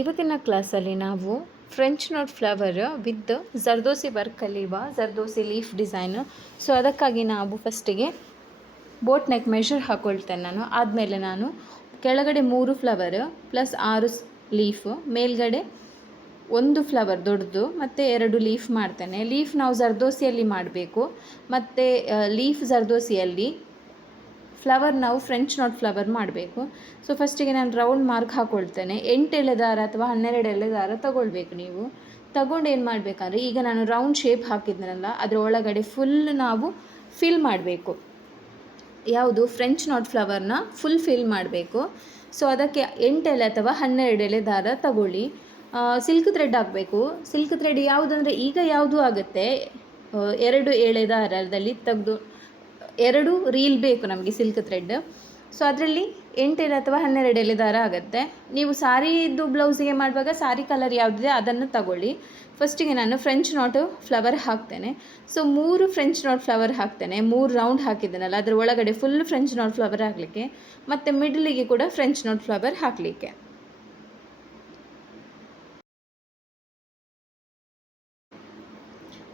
ಇವತ್ತಿನ ಕ್ಲಾಸಲ್ಲಿ ನಾವು French note flower with zardozi work ಕಲಿಯುವ ಜರ್ದೋಸಿ ಲೀಫ್ ಡಿಸೈನು. ಸೊ ಅದಕ್ಕಾಗಿ ನಾವು ಫಸ್ಟಿಗೆ ಬೋಟ್ ನೆಕ್ ಮೆಷರ್ ಹಾಕ್ಕೊಳ್ತೇನೆ ನಾನು. ಆದಮೇಲೆ ನಾನು ಕೆಳಗಡೆ 3 ಫ್ಲವರ್ ಪ್ಲಸ್ 6 ಲೀಫು, ಮೇಲ್ಗಡೆ 1 ಫ್ಲವರ್ ದೊಡ್ಡದು ಮತ್ತು 2 ಲೀಫ್ ಮಾಡ್ತೇನೆ. ಲೀಫ್ ನಾವು ಜರ್ದೋಸಿಯಲ್ಲಿ ಮಾಡಬೇಕು, ಮತ್ತು ಲೀಫ್ ಜರ್ದೋಸಿಯಲ್ಲಿ ಫ್ಲವರ್ ನಾವು ಫ್ರೆಂಚ್ ನಾಟ್ ಫ್ಲವರ್ ಮಾಡಬೇಕು. ಸೊ ಫಸ್ಟಿಗೆ ನಾನು ರೌಂಡ್ ಮಾರ್ಕ್ ಹಾಕ್ಕೊಳ್ತೇನೆ. 8 ಎಳೆ ದಾರ ಅಥವಾ 12 ಎಳೆ ದಾರ ತಗೊಳ್ಬೇಕು. ನೀವು ತಗೊಂಡು ಏನು ಮಾಡಬೇಕಂದ್ರೆ, ಈಗ ನಾನು ರೌಂಡ್ ಶೇಪ್ ಹಾಕಿದ್ನಲ್ಲ ಅದರ ಒಳಗಡೆ ಫುಲ್ ನಾವು ಫಿಲ್ ಮಾಡಬೇಕು. ಯಾವುದು ಫ್ರೆಂಚ್ ನಾಟ್ ಫ್ಲವರ್ನ ಫುಲ್ ಫಿಲ್ ಮಾಡಬೇಕು. ಸೊ ಅದಕ್ಕೆ 8 ಎಳೆ ಅಥವಾ 12 ಎಳೆ ದಾರ ತಗೊಳ್ಳಿ. ಸಿಲ್ಕ್ ಥ್ರೆಡ್ ಹಾಕಬೇಕು. ಸಿಲ್ಕ್ ಥ್ರೆಡ್ ಯಾವುದಂದರೆ ಈಗ ಯಾವುದು ಆಗುತ್ತೆ, 2 ಎಳೆ ದಾರದಲ್ಲಿ ತೆಗೆದು 2 ರೀಲ್ ಬೇಕು ನಮಗೆ ಸಿಲ್ಕ್ ಥ್ರೆಡ್. ಸೊ ಅದರಲ್ಲಿ 8 ಎಳೆ ಅಥವಾ 12 ಎಳೆ ದಾರ ಆಗುತ್ತೆ. ನೀವು ಸಾರಿದು ಬ್ಲೌಸಿಗೆ ಮಾಡುವಾಗ ಸಾರಿ ಕಲರ್ ಯಾವುದಿದೆ ಅದನ್ನು ತಗೊಳ್ಳಿ. ಫಸ್ಟಿಗೆ ನಾನು ಫ್ರೆಂಚ್ ನಾಟ್ ಫ್ಲವರ್ ಹಾಕ್ತೇನೆ. ಸೊ 3 ಫ್ರೆಂಚ್ ನಾಟ್ ಫ್ಲವರ್ ಹಾಕ್ತೇನೆ. 3 ರೌಂಡ್ ಹಾಕಿದ್ದೇನಲ್ಲ ಅದರ ಒಳಗಡೆ ಫುಲ್ ಫ್ರೆಂಚ್ ನಾಟ್ ಫ್ಲವರ್ ಹಾಕಲಿಕ್ಕೆ, ಮತ್ತು ಮಿಡ್ಲಿಗೆ ಕೂಡ ಫ್ರೆಂಚ್ ನಾಟ್ ಫ್ಲವರ್ ಹಾಕಲಿಕ್ಕೆ.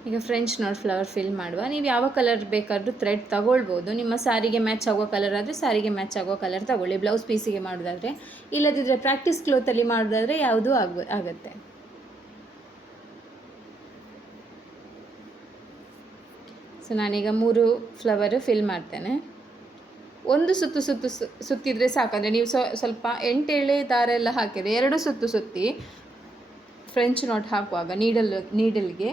ಈಗ ಫ್ರೆಂಚ್ ನಾಟ್ ಫ್ಲವರ್ ಫಿಲ್ ಮಾಡುವ. ನೀವು ಯಾವ ಕಲರ್ ಬೇಕಾದರೂ ಥ್ರೆಡ್ ತಗೊಳ್ಬೋದು. ನಿಮ್ಮ ಸಾರಿಗೆ ಮ್ಯಾಚ್ ಆಗೋ ಕಲರ್ ಆದರೆ ಸಾರಿಗೆ ಮ್ಯಾಚ್ ಆಗೋ ಕಲರ್ ತಗೊಳ್ಳಿ, ಬ್ಲೌಸ್ ಪೀಸಿಗೆ ಮಾಡೋದಾದರೆ. ಇಲ್ಲದಿದ್ದರೆ ಪ್ರಾಕ್ಟೀಸ್ ಕ್ಲೋತಲ್ಲಿ ಮಾಡೋದಾದರೆ ಯಾವುದೂ ಆಗುತ್ತೆ. ಸೊ ನಾನೀಗ 3 ಫ್ಲವರ್ ಫಿಲ್ ಮಾಡ್ತೇನೆ. ಒಂದು ಸುತ್ತಿದ್ರೆ ಸಾಕಂದರೆ ನೀವು ಸ್ವಲ್ಪ 8 ಎಳೆ ದಾರ ಎಲ್ಲ ಹಾಕಿದರೆ 2 ಸುತ್ತಿ ಫ್ರೆಂಚ್ ನಾಟ್ ಹಾಕುವಾಗ ನೀಡಲ್ಗೆ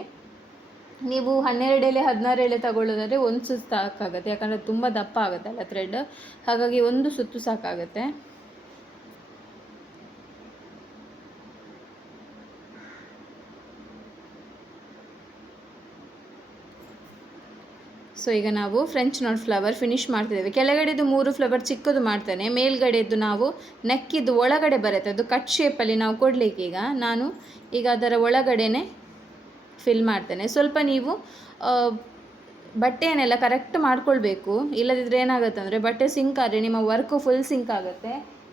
ನೀವು 12 ಎಳೆ 16 ಎಳೆ ತಗೊಳ್ಳೋದಾದರೆ 1 ಸುತ್ತು ಸಾಕಾಗುತ್ತೆ. ಯಾಕಂದರೆ ತುಂಬ ದಪ್ಪ ಆಗುತ್ತಲ್ಲ ಥ್ರೆಡ್, ಹಾಗಾಗಿ 1 ಸುತ್ತು ಸಾಕಾಗುತ್ತೆ. ಸೊ ಈಗ ನಾವು ಫ್ರೆಂಚ್ ನಾಟ್ ಫ್ಲವರ್ ಫಿನಿಶ್ ಮಾಡ್ತಿದ್ದೇವೆ. ಕೆಳಗಡೆದು 3 ಫ್ಲವರ್ ಚಿಕ್ಕದು ಮಾಡ್ತೇನೆ, ಮೇಲ್ಗಡೆದು ನಾವು ನೆಕ್ಕಿದ್ದು ಒಳಗಡೆ ಬರುತ್ತೆ, ಅದು ಕಟ್ ಶೇಪಲ್ಲಿ ನಾವು ಕೊಡಲಿಕ್ಕೆ ಈಗ ಅದರ ಒಳಗಡೆನೆ ಫಿಲ್ ಮಾಡ್ತೇನೆ. ಸ್ವಲ್ಪ ನೀವು ಬಟ್ಟೆಯನ್ನೆಲ್ಲ ಕರೆಕ್ಟ್ ಮಾಡ್ಕೊಳ್ಬೇಕು, ಇಲ್ಲದಿದ್ದರೆ ಏನಾಗುತ್ತೆ ಅಂದರೆ ಬಟ್ಟೆ ಸಿಂಕ್ ಆದರೆ ನಿಮ್ಮ ವರ್ಕು ಫುಲ್ ಸಿಂಕ್ ಆಗುತ್ತೆ.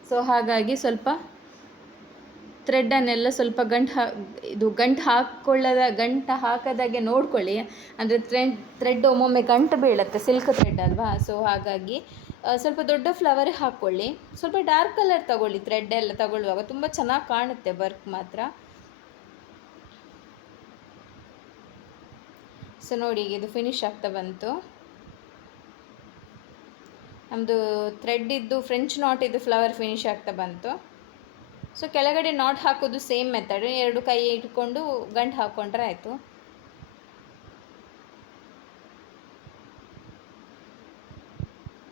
ಸೊ ಹಾಗಾಗಿ ಸ್ವಲ್ಪ ಥ್ರೆಡ್ಡನ್ನೆಲ್ಲ ಸ್ವಲ್ಪ ಗಂಟು ಹಾಕದಾಗೆ ನೋಡ್ಕೊಳ್ಳಿ. ಅಂದರೆ ಥ್ರೆಡ್ ಒಮ್ಮೊಮ್ಮೆ ಗಂಟು ಬೀಳುತ್ತೆ, ಸಿಲ್ಕ್ ಥ್ರೆಡ್ ಅಲ್ವಾ. ಸೊ ಹಾಗಾಗಿ ಸ್ವಲ್ಪ ದೊಡ್ಡ ಫ್ಲವರ್ ಹಾಕ್ಕೊಳ್ಳಿ. ಸ್ವಲ್ಪ ಡಾರ್ಕ್ ಕಲರ್ ತಗೊಳ್ಳಿ, ಥ್ರೆಡ್ ಎಲ್ಲ ತಗೊಳ್ಳುವಾಗ ತುಂಬ ಚೆನ್ನಾಗಿ ಕಾಣುತ್ತೆ ವರ್ಕ್ ಮಾತ್ರ. ಸೊ ನೋಡಿ, ಈಗ ಇದು ಫಿನಿಶ್ ಆಗ್ತಾ ಬಂತು. ನಮ್ಮದು ಥ್ರೆಡ್ಡಿದ್ದು ಫ್ರೆಂಚ್ ನಾಟಿದ್ದು ಫ್ಲವರ್ ಫಿನಿಶ್ ಆಗ್ತಾ ಬಂತು. ಸೊ ಕೆಳಗಡೆ ನಾಟ್ ಹಾಕೋದು ಸೇಮ್ ಮೆಥಡ್, 2 ಕೈ ಇಟ್ಕೊಂಡು ಗಂಟು ಹಾಕ್ಕೊಂಡ್ರೆ ಆಯಿತು.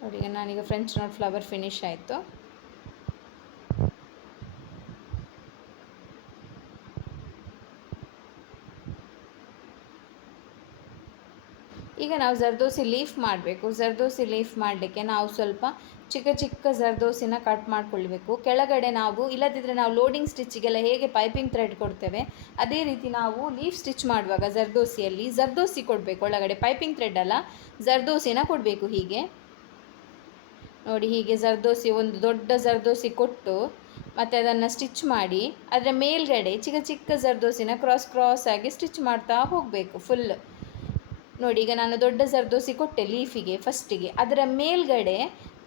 ನೋಡಿ, ನಾನೀಗ ಫ್ರೆಂಚ್ ನಾಟ್ ಫ್ಲವರ್ ಫಿನಿಶ್ ಆಯಿತು. ಈಗ ನಾವು ಜರ್ದೋಸಿ ಲೀಫ್ ಮಾಡಬೇಕು. ಜರ್ದೋಸಿ ಲೀಫ್ ಮಾಡಲಿಕ್ಕೆ ನಾವು ಸ್ವಲ್ಪ ಚಿಕ್ಕ ಚಿಕ್ಕ ಜರ್ದೋಸಿನ ಕಟ್ ಮಾಡ್ಕೊಳ್ಬೇಕು. ಕೆಳಗಡೆ ನಾವು, ಇಲ್ಲದಿದ್ದರೆ ನಾವು ಲೋಡಿಂಗ್ ಸ್ಟಿಚ್ಚಿಗೆಲ್ಲ ಹೇಗೆ ಪೈಪಿಂಗ್ ಥ್ರೆಡ್ ಕೊಡ್ತೇವೆ ಅದೇ ರೀತಿ ನಾವು ಲೀಫ್ ಸ್ಟಿಚ್ ಮಾಡುವಾಗ ಜರ್ದೋಸಿಯಲ್ಲಿ ಜರ್ದೋಸಿ ಕೊಡಬೇಕು. ಒಳಗಡೆ ಪೈಪಿಂಗ್ ಥ್ರೆಡ್ ಅಲ್ಲ, ಜರ್ದೋಸಿನ ಕೊಡಬೇಕು. ಹೀಗೆ ನೋಡಿ, ಹೀಗೆ ಜರ್ದೋಸಿ, ಒಂದು ದೊಡ್ಡ ಜರ್ದೋಸಿ ಕೊಟ್ಟು ಮತ್ತು ಅದನ್ನು ಸ್ಟಿಚ್ ಮಾಡಿ ಅದರ ಮೇಲ್ಗಡೆ ಚಿಕ್ಕ ಚಿಕ್ಕ ಜರ್ದೋಸಿನ ಕ್ರಾಸ್ ಆಗಿ ಸ್ಟಿಚ್ ಮಾಡ್ತಾ ಹೋಗಬೇಕು ಫುಲ್. ನೋಡಿ, ಈಗ ನಾನು ದೊಡ್ಡ ಜರ್ದೋಸಿ ಕೊಟ್ಟೆ ಲೀಫಿಗೆ ಫಸ್ಟಿಗೆ, ಅದರ ಮೇಲ್ಗಡೆ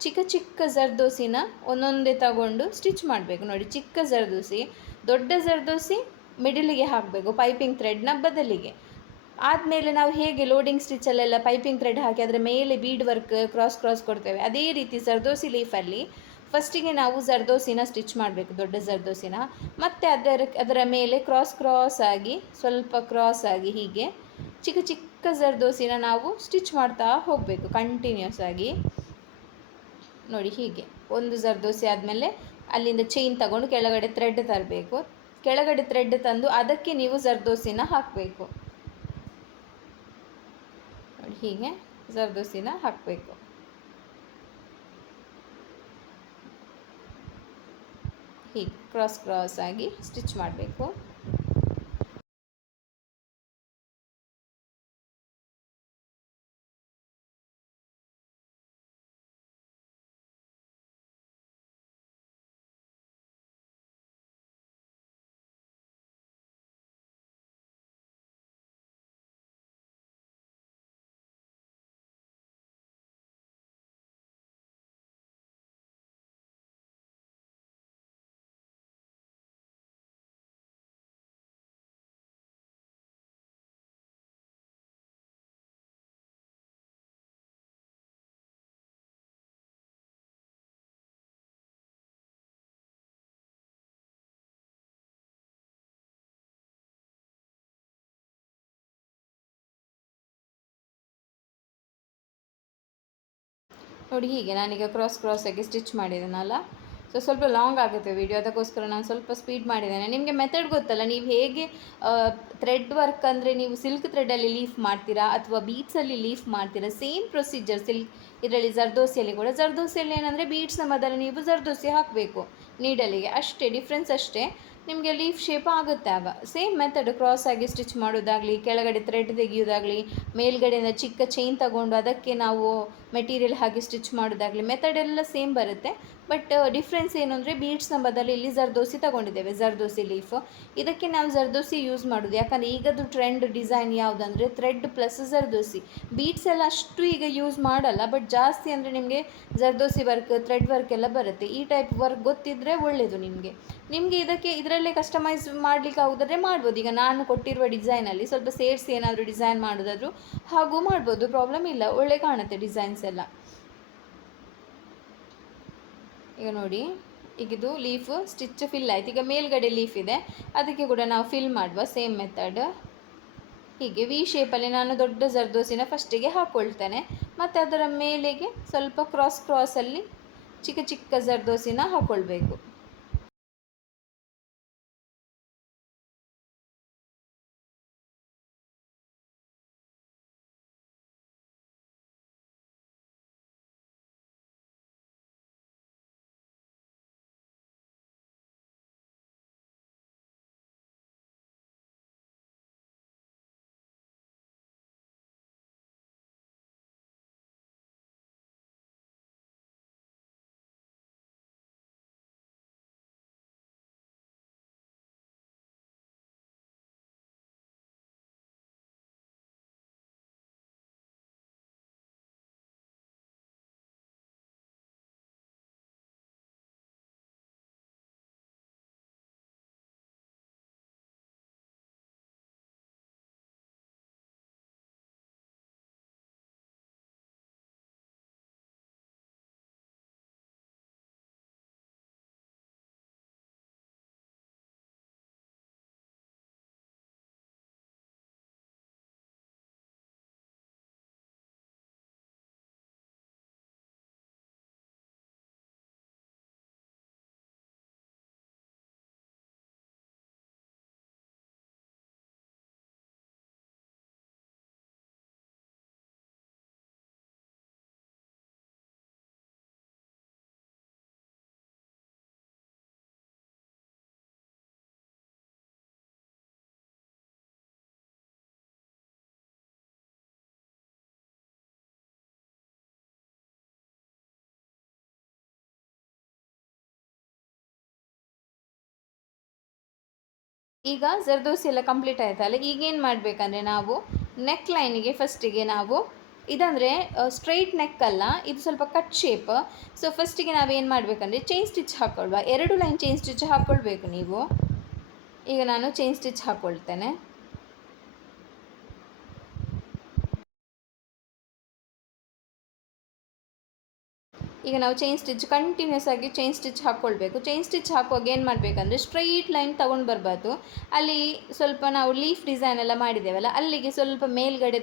ಚಿಕ್ಕ ಚಿಕ್ಕ ಜರ್ದೋಸಿನ ಒಂದೊಂದೇ ತಗೊಂಡು ಸ್ಟಿಚ್ ಮಾಡಬೇಕು. ನೋಡಿ, ಚಿಕ್ಕ ಜರ್ದೋಸಿ, ದೊಡ್ಡ ಜರ್ದೋಸಿ ಮಿಡಲಿಗೆ ಹಾಕಬೇಕು ಪೈಪಿಂಗ್ ಥ್ರೆಡ್ನ ಬದಲಿಗೆ. ಆದಮೇಲೆ ನಾವು ಹೇಗೆ ಲೋಡಿಂಗ್ ಸ್ಟಿಚ್ಚಲ್ಲೆಲ್ಲ ಪೈಪಿಂಗ್ ಥ್ರೆಡ್ ಹಾಕಿ ಅದರ ಮೇಲೆ ಬೀಡ್ ವರ್ಕ್ ಕ್ರಾಸ್ ಕೊಡ್ತೇವೆ, ಅದೇ ರೀತಿ ಜರ್ದೋಸಿ ಲೀಫಲ್ಲಿ ಫಸ್ಟಿಗೆ ನಾವು ಜರ್ದೋಸಿನ ಸ್ಟಿಚ್ ಮಾಡಬೇಕು, ದೊಡ್ಡ ಜರ್ದೋಸಿನ. ಮತ್ತು ಅದರ ಮೇಲೆ ಕ್ರಾಸ್ ಆಗಿ ಸ್ವಲ್ಪ ಕ್ರಾಸ್ ಆಗಿ ಹೀಗೆ ಚಿಕ್ಕ ಚಿಕ್ಕ ಜರ್ದೋಸಿನ ನಾವು ಸ್ಟಿಚ್ ಮಾಡ್ತಾ ಹೋಗಬೇಕು ಕಂಟಿನ್ಯೂಸ್ ಆಗಿ. ನೋಡಿ, ಹೀಗೆ ಒಂದು ಜರ್ದೋಸಿ ಆದಮೇಲೆ ಅಲ್ಲಿಂದ ಚೈನ್ ತಗೊಂಡು ಕೆಳಗಡೆ ಥ್ರೆಡ್ ತರಬೇಕು. ಕೆಳಗಡೆ ಥ್ರೆಡ್ ತಂದು ಅದಕ್ಕೆ ನೀವು ಜರ್ದೋಸಿನ ಹಾಕಬೇಕು. ನೋಡಿ, ಹೀಗೆ ಜರ್ದೋಸಿನ ಹಾಕಬೇಕು. ಹೀಗೆ ಕ್ರಾಸ್ ಆಗಿ ಸ್ಟಿಚ್ ಮಾಡಬೇಕು. ನೋಡಿ ಹೀಗೆ ನಾನೀಗ ಕ್ರಾಸಾಗಿ ಸ್ಟಿಚ್ ಮಾಡಿದ್ದೇನಲ್ಲ. ಸೊ ಸ್ವಲ್ಪ ಲಾಂಗ್ ಆಗುತ್ತೆ ವಿಡಿಯೋ, ಅದಕ್ಕೋಸ್ಕರ ನಾನು ಸ್ವಲ್ಪ ಸ್ಪೀಡ್ ಮಾಡಿದ್ದೇನೆ. ನಿಮಗೆ ಮೆಥಡ್ ಗೊತ್ತಲ್ಲ, ನೀವು ಹೇಗೆ ಥ್ರೆಡ್ ವರ್ಕ್ ಅಂದರೆ ನೀವು ಸಿಲ್ಕ್ ಥ್ರೆಡಲ್ಲಿ ಲೀಫ್ ಮಾಡ್ತೀರಾ ಅಥವಾ ಬೀಡ್ಸಲ್ಲಿ ಲೀಫ್ ಮಾಡ್ತೀರಾ, ಸೇಮ್ ಪ್ರೊಸೀಜರ್ ಇದರಲ್ಲಿ ಜರ್ದೋಸಿಯಲ್ಲಿ ಕೂಡ. ಜರ್ದೋಸಿಯಲ್ಲಿ ಏನಂದರೆ ಬೀಡ್ಸ್ನ ಬದಲು ನೀವು ಜರ್ದೋಸಿ ಹಾಕಬೇಕು ನೀಡಲಿಗೆ, ಅಷ್ಟೇ ಡಿಫ್ರೆನ್ಸ್ ಅಷ್ಟೇ. ನಿಮಗೆ ಲೀಫ್ ಶೇಪ್ ಆಗುತ್ತೆ ಆಗ. ಸೇಮ್ ಮೆಥಡ್, ಕ್ರಾಸಾಗಿ ಸ್ಟಿಚ್ ಮಾಡೋದಾಗಲಿ, ಕೆಳಗಡೆ ಥ್ರೆಡ್ ತೆಗೆಯೋದಾಗಲಿ, ಮೇಲ್ಗಡೆಯಿಂದ ಚಿಕ್ಕ ಚೈನ್ ತಗೊಂಡು ಅದಕ್ಕೆ ನಾವು ಮೆಟೀರಿಯಲ್ ಹಾಕಿ ಸ್ಟಿಚ್ ಮಾಡೋದಾಗಲಿ, ಮೆಥಡ್ ಎಲ್ಲ ಸೇಮ್ ಬರುತ್ತೆ. ಬಟ್ ಡಿಫ್ರೆನ್ಸ್ ಏನು ಅಂದರೆ ಬೀಡ್ಸ್ನ ಬದಲು ಇಲ್ಲಿ ಜರ್ದೋಸಿ ತಗೊಂಡಿದ್ದೇವೆ, ಜರ್ದೋಸಿ ಲೀಫ್. ಇದಕ್ಕೆ ನಾವು ಜರ್ದೋಸಿ ಯೂಸ್ ಮಾಡೋದು, ಯಾಕಂದರೆ ಈಗದು ಟ್ರೆಂಡ್ ಡಿಸೈನ್ ಯಾವುದಂದರೆ ಥ್ರೆಡ್ ಪ್ಲಸ್ ಜರ್ದೋಸಿ. ಬೀಡ್ಸ್ ಎಲ್ಲ ಅಷ್ಟು ಈಗ ಯೂಸ್ ಮಾಡಲ್ಲ, ಬಟ್ ಜಾಸ್ತಿ ಅಂದರೆ ನಿಮಗೆ ಜರ್ದೋಸಿ ವರ್ಕ್, ಥ್ರೆಡ್ ವರ್ಕ್ ಎಲ್ಲ ಬರುತ್ತೆ. ಈ ಟೈಪ್ ವರ್ಕ್ ಗೊತ್ತಿದ್ದರೆ ಒಳ್ಳೆಯದು ನಿಮಗೆ ಇದರಲ್ಲೇ ಕಸ್ಟಮೈಸ್ ಮಾಡಲಿಕ್ಕೆ ಆಗೋದಾದರೆ ಮಾಡ್ಬೋದು. ಈಗ ನಾನು ಕೊಟ್ಟಿರುವ ಡಿಸೈನಲ್ಲಿ ಸ್ವಲ್ಪ ಸೇರಿಸಿ ಏನಾದರೂ ಡಿಸೈನ್ ಮಾಡೋದಾದರೂ ಹಾಗೂ ಮಾಡ್ಬೋದು, ಪ್ರಾಬ್ಲಮ್ ಇಲ್ಲ, ಒಳ್ಳೆ ಕಾಣುತ್ತೆ ಡಿಸೈನ್ಸ್ ಎಲ್ಲ. ಈಗ ನೋಡಿ, ಈಗಿದು ಲೀಫ್ ಸ್ಟಿಚ್ ಫಿಲ್ ಆಯ್ತು. ಈಗ ಮೇಲ್ಗಡೆ ಲೀಫ್ ಇದೆ, ಅದಕ್ಕೆ ಕೂಡ ನಾವು ಫಿಲ್ ಮಾಡುವ ಸೇಮ್ ಮೆಥಡ್. ಹೀಗೆ ವಿ ಶೇಪಲ್ಲಿ ನಾನು ದೊಡ್ಡ ಜರ್ದೋಸಿನ ಫಸ್ಟಿಗೆ ಹಾಕ್ಕೊಳ್ತೇನೆ, ಮತ್ತು ಅದರ ಮೇಲೆಗೆ ಸ್ವಲ್ಪ ಕ್ರಾಸಲ್ಲಿ ಚಿಕ್ಕ ಚಿಕ್ಕ ಜರ್ದೋಸಿನ ಹಾಕ್ಕೊಳ್ಬೇಕು. ಈಗ ಜರ್ದೋಸಿ ಎಲ್ಲ ಕಂಪ್ಲೀಟ್ ಆಯ್ತಲ್ಲ, ಈಗೇನು ಮಾಡಬೇಕಂದ್ರೆ ನಾವು ನೆಕ್ ಲೈನಿಗೆ ಫಸ್ಟಿಗೆ ನಾವು ಇದಂದರೆ ಸ್ಟ್ರೈಟ್ ನೆಕ್ ಅಲ್ಲ, ಇದು ಸ್ವಲ್ಪ ಕಟ್ ಶೇಪ್. ಸೊ ಫಸ್ಟಿಗೆ ನಾವೇನು ಮಾಡಬೇಕಂದ್ರೆ ಚೈನ್ ಸ್ಟಿಚ್ ಹಾಕ್ಕೊಳ್ವಾ, 2 ಲೈನ್ ಚೈನ್ ಸ್ಟಿಚ್ ಹಾಕ್ಕೊಳ್ಬೇಕು ನೀವು. ಈಗ ನಾನು ಚೈನ್ ಸ್ಟಿಚ್ ಹಾಕ್ಕೊಳ್ತೇನೆ. ಈಗ ನಾವು ಚೈನ್ ಸ್ಟಿಚ್ ಕಂಟಿನ್ಯೂಸ್ ಆಗಿ ಚೈನ್ ಸ್ಟಿಚ್ ಹಾಕ್ಕೊಳ್ಬೇಕು. ಚೈನ್ ಸ್ಟಿಚ್ ಹಾಕುವಾಗ ಏನು ಮಾಡಬೇಕಂದ್ರೆ ಸ್ಟ್ರೈಟ್ ಲೈನ್ ತೊಗೊಂಡು ಬರಬಾರ್ದು. ಅಲ್ಲಿ ಸ್ವಲ್ಪ ನಾವು ಲೀಫ್ ಡಿಸೈನ್ ಎಲ್ಲ ಮಾಡಿದ್ದೇವಲ್ಲ, ಅಲ್ಲಿಗೆ ಸ್ವಲ್ಪ ಮೇಲ್ಗಡೆ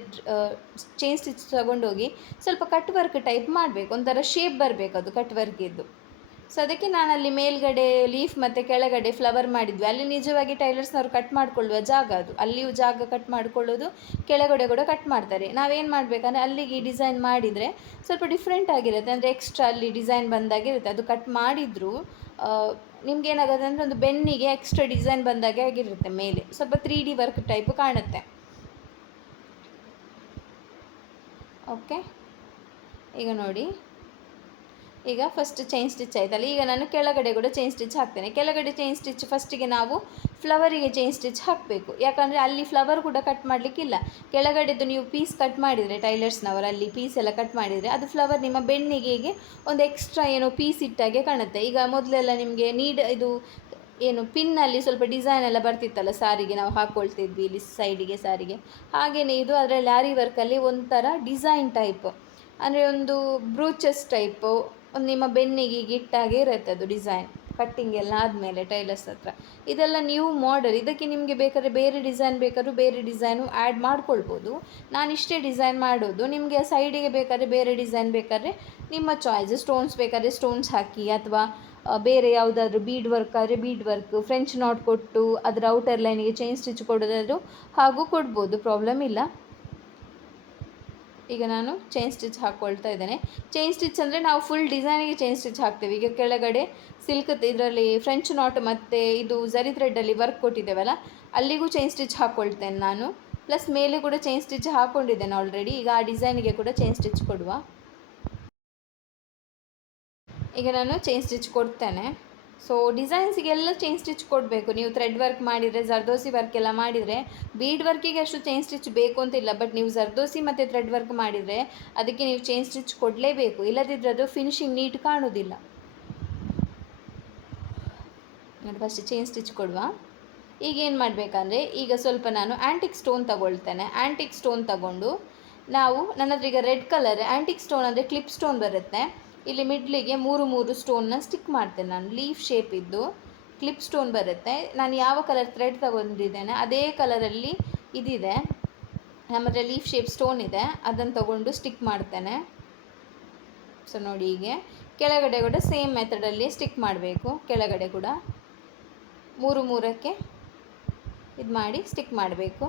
ಚೈನ್ ಸ್ಟಿಚ್ ತಗೊಂಡೋಗಿ ಸ್ವಲ್ಪ ಕಟ್ ವರ್ಕ್ ಟೈಪ್ ಮಾಡಬೇಕು, ಒಂಥರ ಶೇಪ್ ಬರಬೇಕು ಅದು ಕಟ್ ವರ್ಕಿದ್ದು. ಸೊ ಅದಕ್ಕೆ ನಾನಲ್ಲಿ ಮೇಲ್ಗಡೆ ಲೀಫ್ ಮತ್ತು ಕೆಳಗಡೆ ಫ್ಲವರ್ ಮಾಡಿದ್ವಿ. ಅಲ್ಲಿ ನಿಜವಾಗಿ ಟೈಲರ್ಸ್ನವ್ರು ಕಟ್ ಮಾಡಿಕೊಳ್ಳುವ ಜಾಗ ಅದು, ಅಲ್ಲಿಯೂ ಜಾಗ ಕಟ್ ಮಾಡಿಕೊಳ್ಳೋದು, ಕೆಳಗಡೆ ಕೂಡ ಕಟ್ ಮಾಡ್ತಾರೆ. ನಾವೇನು ಮಾಡಬೇಕಂದ್ರೆ ಅಲ್ಲಿಗೆ ಡಿಸೈನ್ ಮಾಡಿದರೆ ಸ್ವಲ್ಪ ಡಿಫ್ರೆಂಟ್ ಆಗಿರುತ್ತೆ, ಅಂದರೆ ಎಕ್ಸ್ಟ್ರಾ ಅಲ್ಲಿ ಡಿಸೈನ್ ಬಂದಾಗಿರುತ್ತೆ. ಅದು ಕಟ್ ಮಾಡಿದರೂ ನಿಮ್ಗೇನಾಗುತ್ತೆ ಅಂದರೆ ಒಂದು ಬೆನ್ನಿಗೆ ಎಕ್ಸ್ಟ್ರಾ ಡಿಸೈನ್ ಬಂದಾಗೆ ಆಗಿರುತ್ತೆ, ಮೇಲೆ ಸ್ವಲ್ಪ 3D ವರ್ಕ್ ಟೈಪು ಕಾಣುತ್ತೆ. ಓಕೆ, ಈಗ ನೋಡಿ, ಈಗ ಫಸ್ಟ್ ಚೈನ್ ಸ್ಟಿಚ್ ಆಯ್ತಲ್ಲ, ಈಗ ನಾನು ಕೆಳಗಡೆ ಕೂಡ ಚೈನ್ ಸ್ಟಿಚ್ ಹಾಕ್ತೇನೆ. ಕೆಳಗಡೆ ಚೈನ್ ಸ್ಟಿಚ್ ಫಸ್ಟಿಗೆ ನಾವು ಫ್ಲವರಿಗೆ ಚೈನ್ ಸ್ಟಿಚ್ ಹಾಕಬೇಕು, ಯಾಕಂದರೆ ಅಲ್ಲಿ ಫ್ಲವರ್ ಕೂಡ ಕಟ್ ಮಾಡಲಿಕ್ಕಿಲ್ಲ. ಕೆಳಗಡೆದು ನೀವು ಪೀಸ್ ಕಟ್ ಮಾಡಿದರೆ ಟೈಲರ್ಸ್ನವರು ಅಲ್ಲಿ ಪೀಸ್ ಎಲ್ಲ ಕಟ್ ಮಾಡಿದರೆ ಅದು ಫ್ಲವರ್ ನಿಮ್ಮ ಬೆನ್ನಿಗೆ ಒಂದು ಎಕ್ಸ್ಟ್ರಾ ಏನೋ ಪೀಸ್ ಇಟ್ಟಾಗೆ ಕಾಣುತ್ತೆ. ಈಗ ಮೊದಲೆಲ್ಲ ನಿಮಗೆ ಇದು ಏನು ಪಿನ್ನಲ್ಲಿ ಸ್ವಲ್ಪ ಡಿಸೈನ್ ಎಲ್ಲ ಬರ್ತಿತ್ತಲ್ಲ ಸಾರಿಗೆ, ನಾವು ಹಾಕ್ಕೊಳ್ತಿದ್ವಿ ಇಲ್ಲಿ ಸೈಡಿಗೆ ಸಾರಿಗೆ, ಹಾಗೆಯೇ ಇದು ಅದರಲ್ಲಿ ಆರಿ ವರ್ಕಲ್ಲಿ ಒಂಥರ ಡಿಸೈನ್ ಟೈಪ್, ಅಂದರೆ ಒಂದು ಬ್ರೂಚಸ್ ಟೈಪು, ಒಂದು ನಿಮ್ಮ ಬೆನ್ನಿಗೆ ಗಿಟ್ಟಾಗೆ ಇರುತ್ತೆ ಅದು ಡಿಸೈನ್. ಕಟ್ಟಿಂಗ್ ಎಲ್ಲ ಆದಮೇಲೆ ಟೈಲರ್ಸ್ ಹತ್ರ ಇದೆಲ್ಲ ನ್ಯೂ ಮಾಡೆಲ್. ಇದಕ್ಕೆ ನಿಮಗೆ ಬೇಕಾದ್ರೆ ಬೇರೆ ಡಿಸೈನ್ ಬೇಕಾದ್ರೂ ಬೇರೆ ಡಿಸೈನು ಆ್ಯಡ್ ಮಾಡ್ಕೊಳ್ಬೋದು. ನಾನು ಇಷ್ಟೇ ಡಿಸೈನ್ ಮಾಡೋದು, ನಿಮಗೆ ಸೈಡಿಗೆ ಬೇಕಾದ್ರೆ ಬೇರೆ ಡಿಸೈನ್ ಬೇಕಾದ್ರೆ ನಿಮ್ಮ ಚಾಯ್ಸ್. ಸ್ಟೋನ್ಸ್ ಬೇಕಾದರೆ ಸ್ಟೋನ್ಸ್ ಹಾಕಿ, ಅಥವಾ ಬೇರೆ ಯಾವುದಾದ್ರೂ ಬೀಡ್ ವರ್ಕ್ ಆದರೆ ಬೀಡ್ ವರ್ಕ್, ಫ್ರೆಂಚ್ ನಾಟ್ ಕೊಟ್ಟು ಅದರ ಔಟರ್ ಲೈನಿಗೆ ಚೈನ್ ಸ್ಟಿಚ್ ಕೊಡೋದಾದರೂ ಹಾಗೂ ಕೊಡ್ಬೋದು, ಪ್ರಾಬ್ಲಮ್ ಇಲ್ಲ. ಈಗ ನಾನು ಚೈನ್ ಸ್ಟಿಚ್ ಹಾಕ್ಕೊಳ್ತಾ ಇದ್ದೇನೆ. ಚೈನ್ ಸ್ಟಿಚ್ ಅಂದರೆ ನಾವು ಫುಲ್ ಡಿಸೈನಿಗೆ ಚೈನ್ ಸ್ಟಿಚ್ ಹಾಕ್ತೇವೆ. ಈಗ ಕೆಳಗಡೆ ಸಿಲ್ಕ್ ಇದರಲ್ಲಿ ಫ್ರೆಂಚ್ ನಾಟ್ ಮತ್ತು ಇದು ಝರಿ ಥ್ರೆಡ್ಡಲ್ಲಿ ವರ್ಕ್ ಕೊಟ್ಟಿದ್ದೇವಲ್ಲ, ಅಲ್ಲಿಗೂ ಚೈನ್ ಸ್ಟಿಚ್ ಹಾಕ್ಕೊಳ್ತೇನೆ ನಾನು. ಪ್ಲಸ್ ಮೇಲೆ ಕೂಡ ಚೈನ್ ಸ್ಟಿಚ್ ಹಾಕ್ಕೊಂಡಿದ್ದೇನೆ ಆಲ್ರೆಡಿ. ಈಗ ಆ ಡಿಸೈನಿಗೆ ಕೂಡ ಚೈನ್ ಸ್ಟಿಚ್ ಕೊಡುವ. ಈಗ ನಾನು ಚೈನ್ ಸ್ಟಿಚ್ ಕೊಡ್ತೇನೆ. ಸೊ ಡಿಸೈನ್ಸಿಗೆಲ್ಲ ಚೈನ್ ಸ್ಟಿಚ್ ಕೊಡಬೇಕು. ನೀವು ಥ್ರೆಡ್ ವರ್ಕ್ ಮಾಡಿದರೆ, ಜರ್ದೋಸಿ ವರ್ಕ್ ಎಲ್ಲ ಮಾಡಿದರೆ ಬೀಡ್ ವರ್ಕಿಗೆ ಅಷ್ಟು ಚೈನ್ ಸ್ಟಿಚ್ ಬೇಕು ಅಂತಿಲ್ಲ. ಬಟ್ ನೀವು ಜರ್ದೋಸಿ ಮತ್ತು ಥ್ರೆಡ್ ವರ್ಕ್ ಮಾಡಿದರೆ ಅದಕ್ಕೆ ನೀವು ಚೈನ್ ಸ್ಟಿಚ್ ಕೊಡಲೇಬೇಕು, ಇಲ್ಲದಿದ್ದರೆ ಅದು ಫಿನಿಶಿಂಗ್ ನೀಟ್ ಕಾಣೋದಿಲ್ಲ. ನೋಡಿ, ಫಸ್ಟ್ ಚೈನ್ ಸ್ಟಿಚ್ ಕೊಡುವ. ಈಗ ಏನು ಮಾಡಬೇಕಂದ್ರೆ, ಈಗ ಸ್ವಲ್ಪ ನಾನು ಆ್ಯಂಟಿಕ್ ಸ್ಟೋನ್ ತಗೊಳ್ತೇನೆ. ಆ್ಯಂಟಿಕ್ ಸ್ಟೋನ್ ತಗೊಂಡು ನಾವು, ನನ್ನ ಹತ್ರ ಈಗ ರೆಡ್ ಕಲರ್ ಆ್ಯಂಟಿಕ್ ಸ್ಟೋನ್ ಅಂದರೆ ಕ್ಲಿಪ್ ಸ್ಟೋನ್ ಬರುತ್ತೆ. ಇಲ್ಲಿ ಮಿಡ್ಲಿಗೆ 3 ಸ್ಟೋನ್ನ ಸ್ಟಿಕ್ ಮಾಡ್ತೇನೆ ನಾನು. ಲೀಫ್ ಶೇಪ್ ಇದ್ದು ಕ್ಲಿಪ್ ಸ್ಟೋನ್ ಬರುತ್ತೆ. ನಾನು ಯಾವ ಕಲರ್ ಥ್ರೆಡ್ ತಗೊಂಡಿದ್ದೇನೆ ಅದೇ ಕಲರಲ್ಲಿ ಇದಿದೆ, ನಮ್ಮ ಹತ್ರ ಲೀಫ್ ಶೇಪ್ ಸ್ಟೋನ್ ಇದೆ, ಅದನ್ನು ತಗೊಂಡು ಸ್ಟಿಕ್ ಮಾಡ್ತೇನೆ. ಸೊ ನೋಡಿ, ಹೀಗೆ ಕೆಳಗಡೆ ಕೂಡ ಸೇಮ್ ಮೆಥಡಲ್ಲಿ ಸ್ಟಿಕ್ ಮಾಡಬೇಕು. ಕೆಳಗಡೆ ಕೂಡ 3 ಇದು ಮಾಡಿ ಸ್ಟಿಕ್ ಮಾಡಬೇಕು.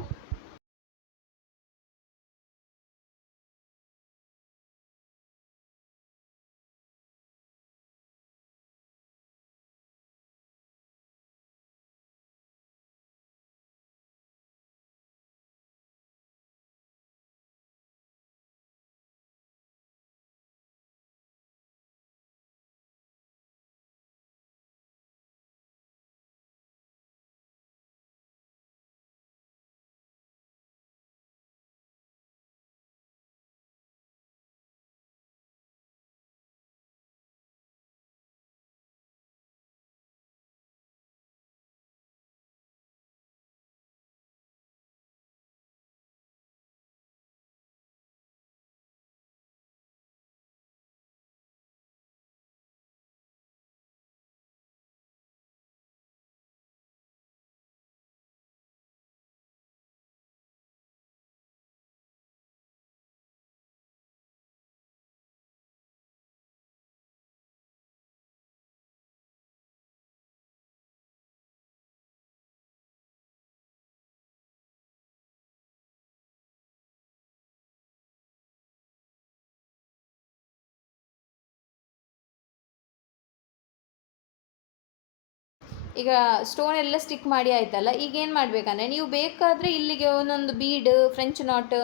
ಈಗ ಸ್ಟೋನ್ ಎಲ್ಲ ಸ್ಟಿಕ್ ಮಾಡಿ ಆಯ್ತಲ್ಲ. ಈಗ ಏನು ಮಾಡಬೇಕಂದ್ರೆ, ನೀವು ಬೇಕಾದರೆ ಇಲ್ಲಿಗೆ ಒಂದೊಂದು ಬೀಡ್, ಫ್ರೆಂಚ್ ನಾಟ್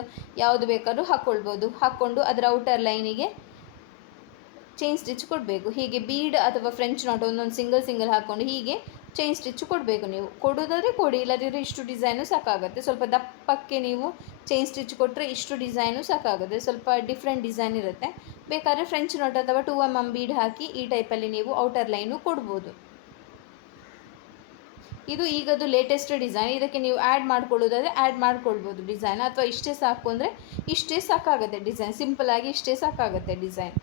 ಯಾವುದು ಬೇಕಾದ್ರೂ ಹಾಕ್ಕೊಳ್ಬೋದು. ಹಾಕ್ಕೊಂಡು ಅದರ ಔಟರ್ ಲೈನಿಗೆ ಚೈನ್ ಸ್ಟಿಚ್ ಕೊಡಬೇಕು. ಹೀಗೆ ಬೀಡ್ ಅಥವಾ ಫ್ರೆಂಚ್ ನಾಟ್ ಒಂದೊಂದು ಸಿಂಗಲ್ ಹಾಕ್ಕೊಂಡು ಹೀಗೆ ಚೈನ್ ಸ್ಟಿಚ್ ಕೊಡಬೇಕು. ನೀವು ಕೊಡೋದಾದರೆ ಕೊಡಿ, ಇಲ್ಲದಿದ್ದರೆ ಇಷ್ಟು ಡಿಸೈನು ಸಾಕಾಗುತ್ತೆ. ಸ್ವಲ್ಪ ದಪ್ಪಕ್ಕೆ ನೀವು ಚೈನ್ ಸ್ಟಿಚ್ ಕೊಟ್ಟರೆ ಇಷ್ಟು ಡಿಸೈನು ಸಾಕಾಗುತ್ತೆ. ಸ್ವಲ್ಪ ಡಿಫ್ರೆಂಟ್ ಡಿಸೈನ್ ಇರುತ್ತೆ. ಬೇಕಾದರೆ ಫ್ರೆಂಚ್ ನಾಟ್ ಅಥವಾ 2mm ಬೀಡ್ ಹಾಕಿ ಈ ಟೈಪಲ್ಲಿ ನೀವು ಔಟರ್ ಲೈನು ಕೊಡ್ಬೋದು. ಇದು ಈಗದು ಲೇಟೆಸ್ಟ್ ಡಿಸೈನ್. ಇದಕ್ಕೆ ನೀವು ಆ್ಯಡ್ ಮಾಡ್ಕೊಳ್ಳೋದಾದರೆ ಆ್ಯಡ್ ಮಾಡ್ಕೊಳ್ಬೋದು ಡಿಸೈನ್, ಅಥವಾ ಇಷ್ಟೇ ಸಾಕು ಅಂದರೆ ಇಷ್ಟೇ ಸಾಕಾಗುತ್ತೆ ಡಿಸೈನ್. ಸಿಂಪಲ್ಲಾಗಿ ಇಷ್ಟೇ ಸಾಕಾಗುತ್ತೆ ಡಿಸೈನ್.